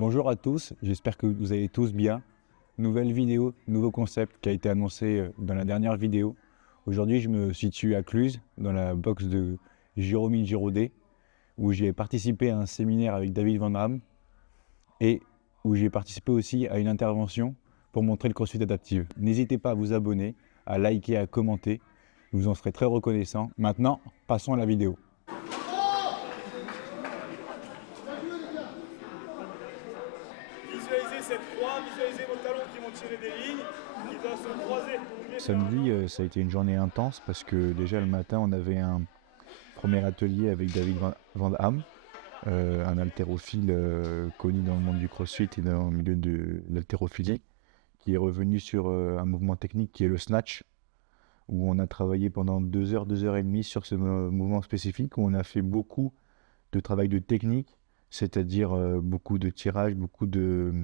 Bonjour à tous, j'espère que vous allez tous bien. Nouvelle vidéo, nouveau concept qui a été annoncé dans la dernière vidéo. Aujourd'hui, je me situe à Cluse, dans la box de Jérôme Giraudet, où j'ai participé à un séminaire avec David Van Damme et où j'ai participé aussi à une intervention pour montrer le CrossFit Adaptive. N'hésitez pas à vous abonner, à liker, à commenter, je vous en serai très reconnaissant. Maintenant, passons à la vidéo. Visualisez cette croix, visualisez vos talons qui vont tirer des lignes, qui doivent se croiser. Samedi, ça a été une journée intense parce que déjà le matin, on avait un premier atelier avec David Van Damme, un haltérophile connu dans le monde du CrossFit et dans le milieu de l'haltérophilie, qui est revenu sur un mouvement technique qui est le snatch, où on a travaillé pendant 2 heures, 2 heures et demie sur ce mouvement spécifique, où on a fait beaucoup de travail de technique, c'est-à-dire beaucoup de tirage, beaucoup de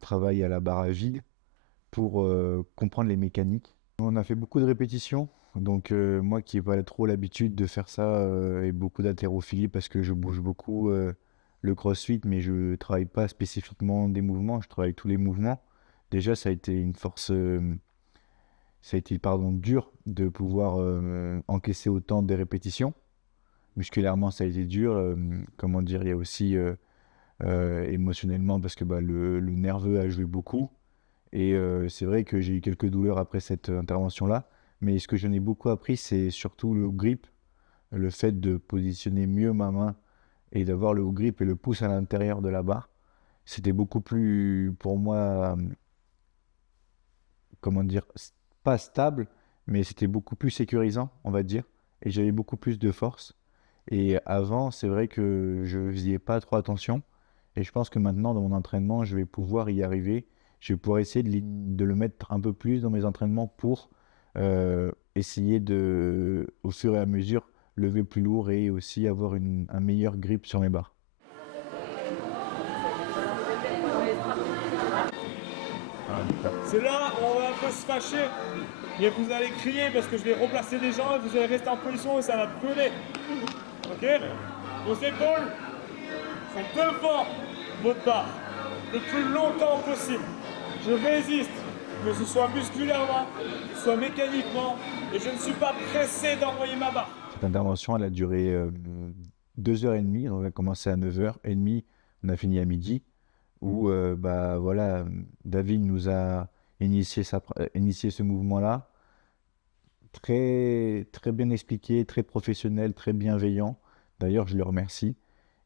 travail à la barre à vide pour comprendre les mécaniques. On a fait beaucoup de répétitions, donc moi qui n'ai pas trop l'habitude de faire ça et beaucoup d'haltérophilie parce que je bouge beaucoup le crossfit, mais je ne travaille pas spécifiquement des mouvements, je travaille tous les mouvements. Déjà, ça a été une force, ça a été dur de pouvoir encaisser autant de répétitions. Musculairement, ça a été dur. Comment dire, il y a aussi émotionnellement parce que le nerveux a joué beaucoup. Et c'est vrai que j'ai eu quelques douleurs après cette intervention-là. Mais ce que j'en ai beaucoup appris, c'est surtout le grip, le fait de positionner mieux ma main et d'avoir le grip et le pouce à l'intérieur de la barre. C'était beaucoup plus, pour moi, comment dire, pas stable, mais c'était beaucoup plus sécurisant, on va dire. Et j'avais beaucoup plus de force. Et avant, c'est vrai que je ne faisais pas trop attention. Et je pense que maintenant, dans mon entraînement, je vais pouvoir y arriver. Je vais pouvoir essayer de le mettre un peu plus dans mes entraînements pour essayer de, au fur et à mesure, lever plus lourd et aussi avoir un meilleur grip sur mes barres. C'est là où on va un peu se fâcher. Et vous allez crier parce que je vais replacer des gens et vous allez rester en position et ça va brûler. Ok? Vos épaules sont devant votre barre le plus longtemps possible. Je résiste, que ce soit musculairement, que ce soit mécaniquement, et je ne suis pas pressé d'envoyer ma barre. Cette intervention, elle a duré 2 heures et demie. On a commencé à 9h30, on a fini à midi. Où voilà, David nous a initié ce mouvement-là, très, très bien expliqué, très professionnel, très bienveillant. D'ailleurs, je le remercie.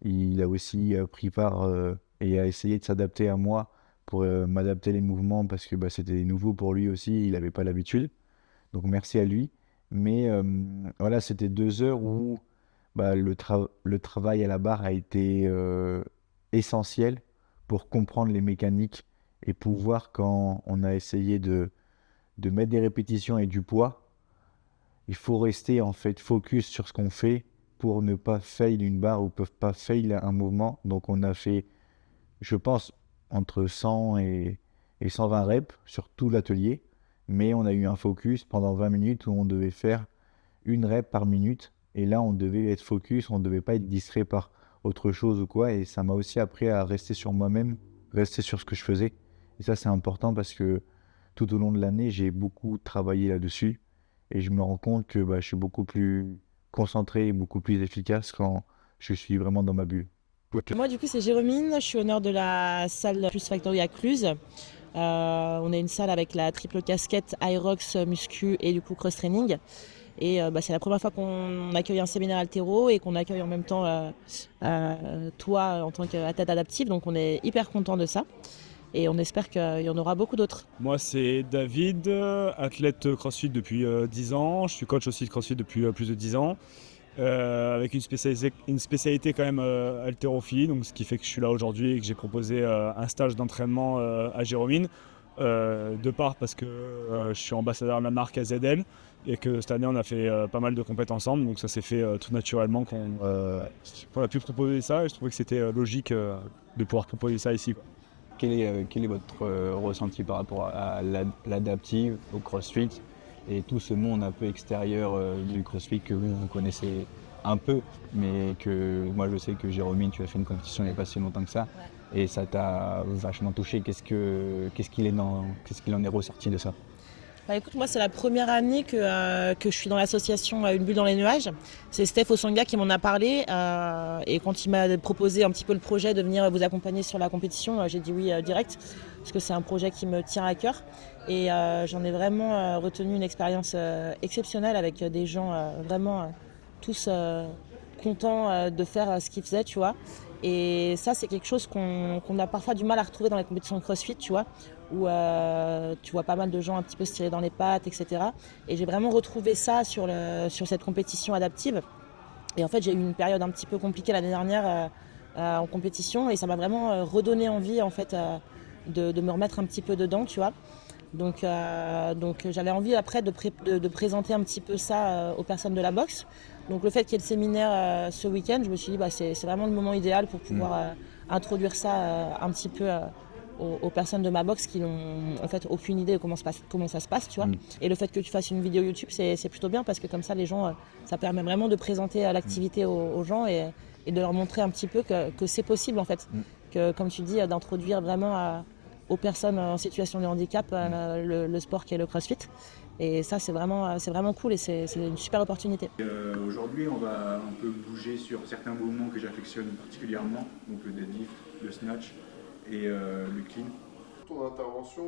Il a aussi pris part et a essayé de s'adapter à moi pour m'adapter les mouvements parce que c'était nouveau pour lui aussi, il n'avait pas l'habitude. Donc merci à lui. Mais voilà, c'était 2 heures où le travail à la barre a été essentiel pour comprendre les mécaniques et pouvoir, quand on a essayé de mettre des répétitions et du poids, il faut rester en fait focus sur ce qu'on fait pour ne pas fail une barre ou pas fail un mouvement. Donc on a fait, je pense, entre 100 et 120 reps sur tout l'atelier, mais on a eu un focus pendant 20 minutes où on devait faire une rep par minute. Et là, on devait être focus, on ne devait pas être distrait par autre chose ou quoi. Et ça m'a aussi appris à rester sur moi-même, rester sur ce que je faisais. Et ça, c'est important parce que tout au long de l'année, j'ai beaucoup travaillé là-dessus. Et je me rends compte que je suis beaucoup plus concentré et beaucoup plus efficace quand je suis vraiment dans ma bulle. Moi, du coup, c'est Jérôme, je suis honneur de la salle Plus Factory à Cluse. On a une salle avec la triple casquette Aerox, Muscu et du coup Cross Training. Et c'est la première fois qu'on accueille un séminaire altéro et qu'on accueille en même temps toi en tant qu'athlète adaptif. Donc on est hyper content de ça. Et on espère qu'il y en aura beaucoup d'autres. Moi, c'est David, athlète CrossFit depuis 10 ans. Je suis coach aussi de CrossFit depuis plus de 10 ans. Avec une spécialité quand même haltérophilie, donc ce qui fait que je suis là aujourd'hui et que j'ai proposé un stage d'entraînement à Jérôme. De part parce que je suis ambassadeur de la marque AZL et que cette année on a fait pas mal de compètes ensemble, donc ça s'est fait tout naturellement qu'on a pu proposer ça et je trouvais que c'était logique de pouvoir proposer ça ici, quoi. Quel est votre ressenti par rapport à l'adaptive, au CrossFit et tout ce monde un peu extérieur du CrossFit que vous connaissez un peu, mais que moi je sais que Jérôme, tu as fait une compétition il n'y a pas si longtemps que ça. et ça t'a vachement touché. Qu'est-ce qu'il en est ressorti de ça? Bah, écoute, moi c'est la première année que je suis dans l'association Une bulle dans les nuages. C'est Steph Osanga qui m'en a parlé et quand il m'a proposé un petit peu le projet de venir vous accompagner sur la compétition, j'ai dit oui direct parce que c'est un projet qui me tient à cœur et j'en ai vraiment retenu une expérience exceptionnelle avec des gens vraiment tous contents de faire ce qu'ils faisaient, tu vois. Et ça c'est quelque chose qu'on a parfois du mal à retrouver dans les compétitions de CrossFit, tu vois, où tu vois pas mal de gens un petit peu se tirer dans les pattes, etc. Et j'ai vraiment retrouvé ça sur cette compétition adaptive. Et en fait, j'ai eu une période un petit peu compliquée l'année dernière en compétition et ça m'a vraiment redonné envie en fait, de me remettre un petit peu dedans, tu vois. Donc j'avais envie après de présenter un petit peu ça aux personnes de la boxe. Donc le fait qu'il y ait le séminaire ce week-end, je me suis dit bah, c'est vraiment le moment idéal pour pouvoir introduire ça un petit peu aux personnes de ma boxe qui n'ont en fait aucune idée de comment ça se passe, tu vois. Et le fait que tu fasses une vidéo YouTube, c'est plutôt bien parce que comme ça les gens, ça permet vraiment de présenter l'activité aux gens et de leur montrer un petit peu que c'est possible en fait. Que comme tu dis, d'introduire vraiment aux personnes en situation de handicap le sport qui est le CrossFit. Et ça, c'est vraiment cool et c'est une super opportunité. Aujourd'hui, on va un peu bouger sur certains mouvements que j'affectionne particulièrement, donc le deadlift, le snatch et le clean. Ton intervention,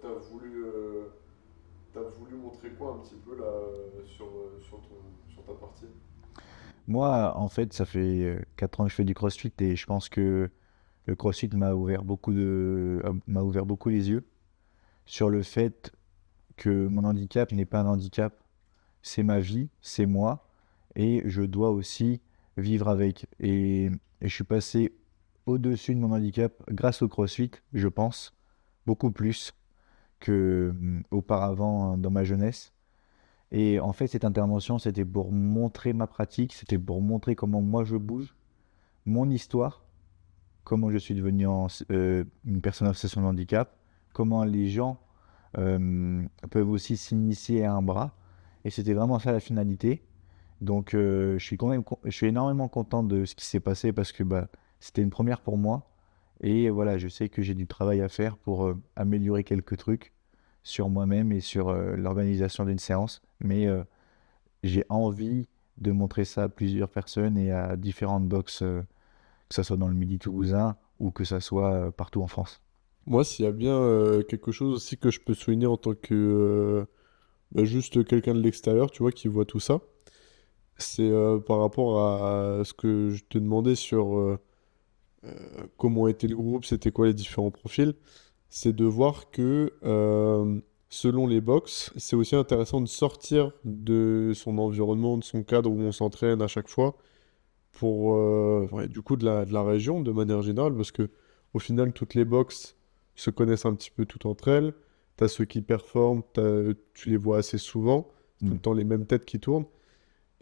tu as voulu montrer quoi un petit peu là sur ta partie? Moi, en fait, ça fait 4 ans que je fais du CrossFit et je pense que le CrossFit m'a ouvert beaucoup les yeux sur le fait que mon handicap n'est pas un handicap, c'est ma vie, c'est moi, et je dois aussi vivre avec. Et je suis passé au-dessus de mon handicap grâce au CrossFit, je pense, beaucoup plus qu'auparavant dans ma jeunesse. Et en fait, cette intervention, c'était pour montrer ma pratique, c'était pour montrer comment moi je bouge, mon histoire, comment je suis devenu une personne en situation de handicap, comment les gens peuvent aussi s'initier à un bras. Et c'était vraiment ça la finalité. Donc je suis énormément content de ce qui s'est passé parce que bah, c'était une première pour moi. Et voilà, je sais que j'ai du travail à faire pour améliorer quelques trucs sur moi-même et sur l'organisation d'une séance. Mais j'ai envie de montrer ça à plusieurs personnes et à différentes boxes, que ce soit dans le Midi toulousain ou que ce soit partout en France. Moi, s'il y a bien quelque chose aussi que je peux souligner en tant que juste quelqu'un de l'extérieur, tu vois, qui voit tout ça, c'est par rapport à ce que je te demandais sur comment était le groupe, c'était quoi les différents profils, c'est de voir que selon les box, c'est aussi intéressant de sortir de son environnement, de son cadre où on s'entraîne à chaque fois, pour ouais, du coup de la région de manière générale, parce que au final, toutes les box se connaissent un petit peu toutes entre elles. Tu as ceux qui performent, tu les vois assez souvent, tout le temps les mêmes têtes qui tournent.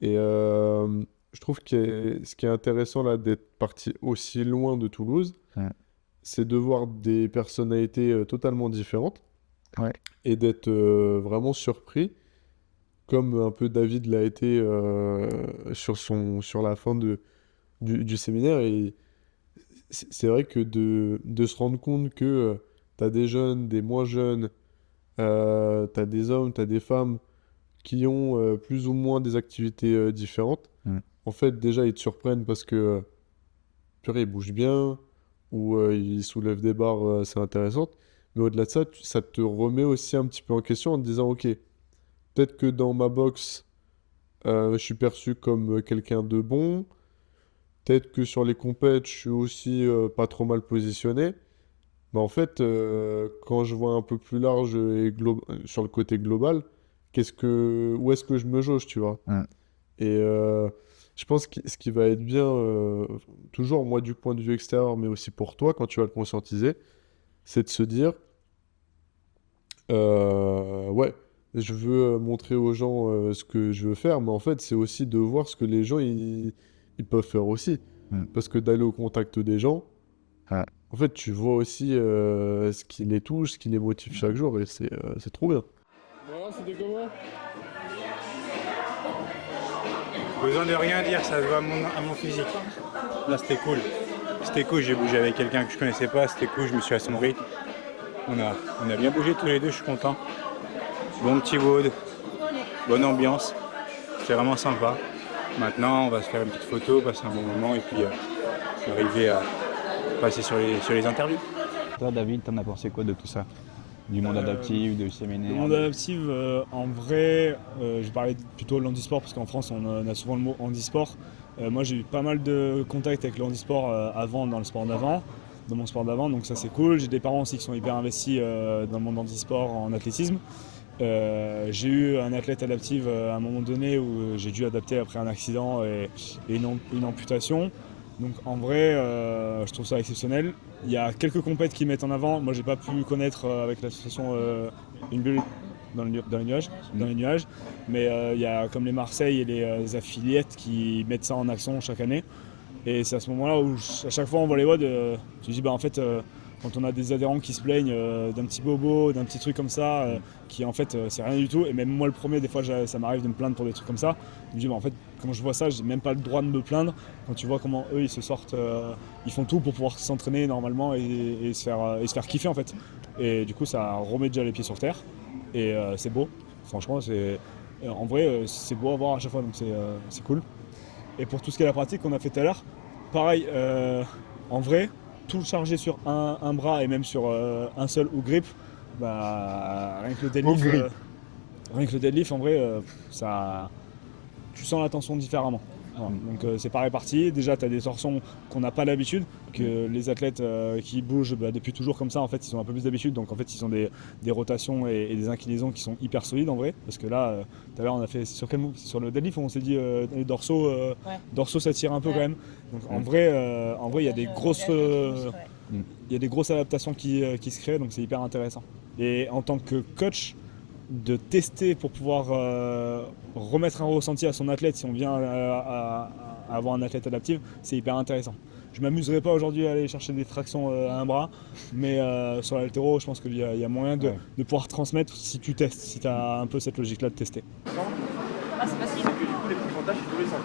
Et je trouve que ce qui est intéressant là d'être parti aussi loin de Toulouse, Ouais. c'est de voir des personnalités totalement différentes Ouais. et d'être vraiment surpris, comme un peu David l'a été sur la fin du séminaire. Et c'est vrai que de se rendre compte que tu as des jeunes, des moins jeunes, tu as des hommes, tu as des femmes qui ont plus ou moins des activités différentes, en fait, déjà, ils te surprennent parce que, purée, ils bougent bien, ou ils soulèvent des barres assez intéressantes. Mais au-delà de ça, ça te remet aussi un petit peu en question en te disant, ok, peut-être que dans ma box, je suis perçu comme quelqu'un de bon. Peut-être que sur les compètes, je suis aussi pas trop mal positionné. Mais en fait, quand je vois un peu plus large et sur le côté global, où est-ce que je me jauge, tu vois? Ouais. Et je pense que ce qui va être bien, toujours moi du point de vue extérieur, mais aussi pour toi, quand tu vas le conscientiser, c'est de se dire, ouais, je veux montrer aux gens ce que je veux faire, mais en fait, c'est aussi de voir ce que les gens, ils peuvent faire aussi. Parce que d'aller au contact des gens, Ouais. en fait, tu vois aussi ce qui les touche, ce qui les motive chaque jour, et c'est trop bien. Voilà, c'était comment? Besoin de rien dire, ça se voit à mon physique. Là, c'était cool. C'était cool, j'ai bougé avec quelqu'un que je connaissais pas, c'était cool, je me suis assombri. On a bien bougé tous les deux, je suis content. Bon petit wood, bonne ambiance, c'était vraiment sympa. Maintenant, on va se faire une petite photo, passer un bon moment et puis arriver à passer sur les interviews. Toi, David, t'en as pensé quoi de tout ça? Du monde adaptif, du séminaire? Le monde adaptif, en vrai, je parlais plutôt de l'handisport parce qu'en France, on a souvent le mot handisport. Moi, j'ai eu pas mal de contacts avec le handisport avant, dans le sport d'avant, dans mon sport d'avant, donc ça c'est cool. J'ai des parents aussi qui sont hyper investis dans le monde handisport en athlétisme. J'ai eu un athlète adaptif à un moment donné où j'ai dû adapter après un accident et une amputation. Donc en vrai, je trouve ça exceptionnel. Il y a quelques compètes qui mettent en avant. Moi, j'ai pas pu connaître avec l'association une bulle dans les nuages. Mais il y a comme les Marseille et les affiliates qui mettent ça en action chaque année. Et c'est à ce moment-là où à chaque fois on voit les WOD, tu te dis en fait quand on a des adhérents qui se plaignent d'un petit bobo, d'un petit truc comme ça, qui en fait c'est rien du tout. Et même moi le premier, des fois ça m'arrive de me plaindre pour des trucs comme ça. Je me dis en fait quand je vois ça, j'ai même pas le droit de me plaindre. Quand tu vois comment eux ils se sortent, ils font tout pour pouvoir s'entraîner normalement et se faire kiffer en fait. Et du coup ça remet déjà les pieds sur terre. Et c'est beau. Franchement en vrai c'est beau à voir à chaque fois, donc c'est cool. Et pour tout ce qui est la pratique qu'on a fait tout à l'heure, pareil, en vrai, tout chargé sur un bras et même sur un seul ou grip, rien que le deadlift, en vrai, tu sens la tension différemment. Voilà. Donc c'est pas réparti. Déjà, tu as des torsions qu'on n'a pas l'habitude, que les athlètes qui bougent depuis toujours comme ça, en fait, ils ont un peu plus d'habitude. Donc en fait, ils ont des rotations et des inclinaisons qui sont hyper solides en vrai. Parce que là, tout à l'heure, on a fait sur quel move? Sur le deadlift, on s'est dit les dorsaux, dorsaux ça tire un peu quand même. Donc en vrai, il y a des grosses, il y a des grosses adaptations qui se créent. Donc c'est hyper intéressant. Et en tant que coach, de tester pour pouvoir remettre un ressenti à son athlète si on vient à avoir un athlète adaptif, c'est hyper intéressant. Je ne m'amuserai pas aujourd'hui à aller chercher des tractions à un bras, mais sur l'haltéro, je pense qu'il y a moyen de pouvoir transmettre si tu testes, si tu as un peu cette logique-là de tester. Ah, c'est facile. C'est que du coup, les pourcentages, c'est tous les 5.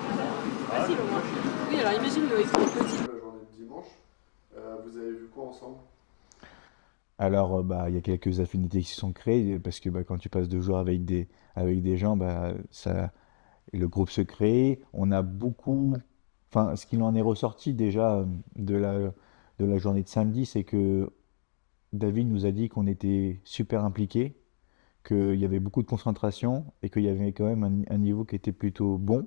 Facile au moins. Oui, alors imagine le extra petit. La journée de dimanche, vous avez vu quoi ensemble? Alors, il y a quelques affinités qui se sont créées parce que quand tu passes 2 jours avec des gens, le groupe se crée. On a beaucoup, enfin, ce qu'il en est ressorti déjà de la journée de samedi, c'est que David nous a dit qu'on était super impliqués, qu'il y avait beaucoup de concentration et qu'il y avait quand même un niveau qui était plutôt bon.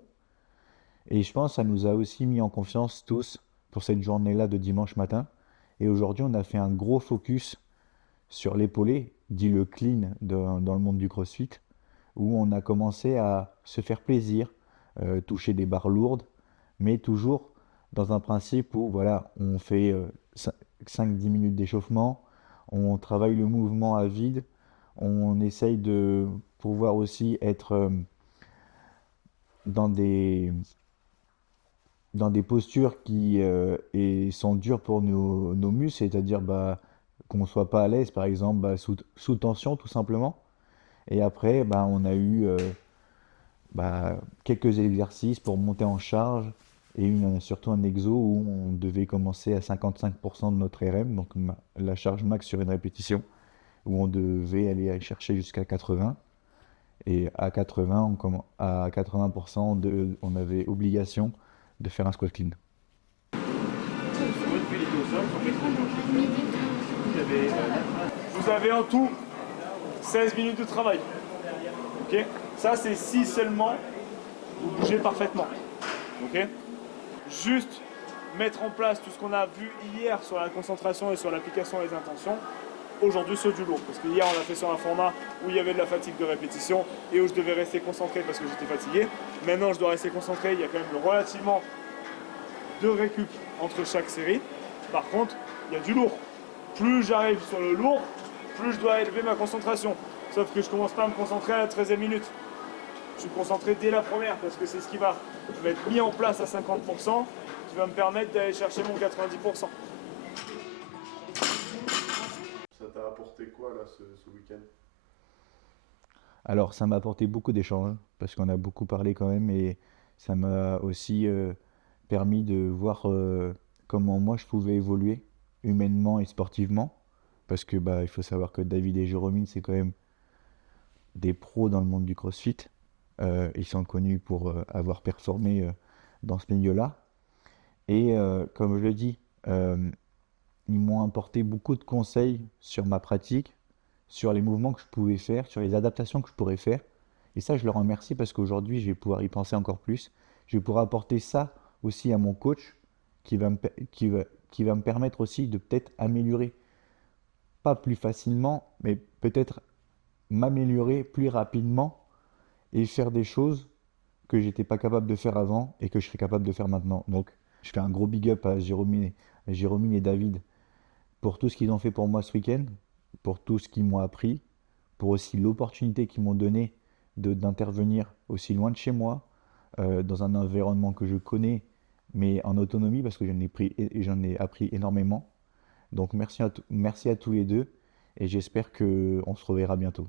Et je pense que ça nous a aussi mis en confiance tous pour cette journée-là de dimanche matin. Et aujourd'hui, on a fait un gros focus sur l'épaulé, dit le clean dans le monde du CrossFit, où on a commencé à se faire plaisir, toucher des barres lourdes, mais toujours dans un principe où voilà, on fait 5-10 minutes d'échauffement, on travaille le mouvement à vide, on essaye de pouvoir aussi être dans des postures qui sont dures pour nos muscles, c'est-à-dire qu'on ne soit pas à l'aise, par exemple, sous tension tout simplement. Et après, on a eu quelques exercices pour monter en charge et surtout un exo où on devait commencer à 55% de notre RM, donc la charge max sur une répétition, où on devait aller chercher jusqu'à 80. Et à 80%, on avait obligation de faire un squat clean. Vous avez en tout 16 minutes de travail. Okay, ça, c'est si seulement vous bougez parfaitement. Okay, juste mettre en place tout ce qu'on a vu hier sur la concentration et sur l'application des intentions, aujourd'hui sur du lourd. Parce que hier, on l'a fait sur un format où il y avait de la fatigue de répétition et où je devais rester concentré parce que j'étais fatigué. Maintenant, je dois rester concentré. Il y a quand même relativement de récup entre chaque série. Par contre, il y a du lourd. Plus j'arrive sur le lourd, plus je dois élever ma concentration. Sauf que je commence pas à me concentrer à la 13e minute. Je suis concentré dès la première parce que c'est ce qui va m'être mis en place à 50%, qui va me permettre d'aller chercher mon 90%. Ça t'a apporté quoi là ce week-end? Alors, ça m'a apporté beaucoup d'échanges parce qu'on a beaucoup parlé quand même et ça m'a aussi permis de voir comment moi je pouvais évoluer humainement et sportivement. Parce que il faut savoir que David et Jérôme, c'est quand même des pros dans le monde du CrossFit. Ils sont connus pour avoir performé dans ce milieu-là. Et comme je le dis, ils m'ont apporté beaucoup de conseils sur ma pratique, sur les mouvements que je pouvais faire, sur les adaptations que je pourrais faire. Et ça, je leur remercie parce qu'aujourd'hui, je vais pouvoir y penser encore plus. Je vais pouvoir apporter ça aussi à mon coach qui va me permettre aussi de peut-être améliorer, pas plus facilement, mais peut-être m'améliorer plus rapidement et faire des choses que j'étais pas capable de faire avant et que je serais capable de faire maintenant. Donc, je fais un gros big up à Jérôme et David pour tout ce qu'ils ont fait pour moi ce week-end, pour tout ce qu'ils m'ont appris, pour aussi l'opportunité qu'ils m'ont donné d'intervenir aussi loin de chez moi, dans un environnement que je connais, mais en autonomie parce que j'en ai appris énormément. Donc merci à tous les deux et j'espère qu'on se reverra bientôt.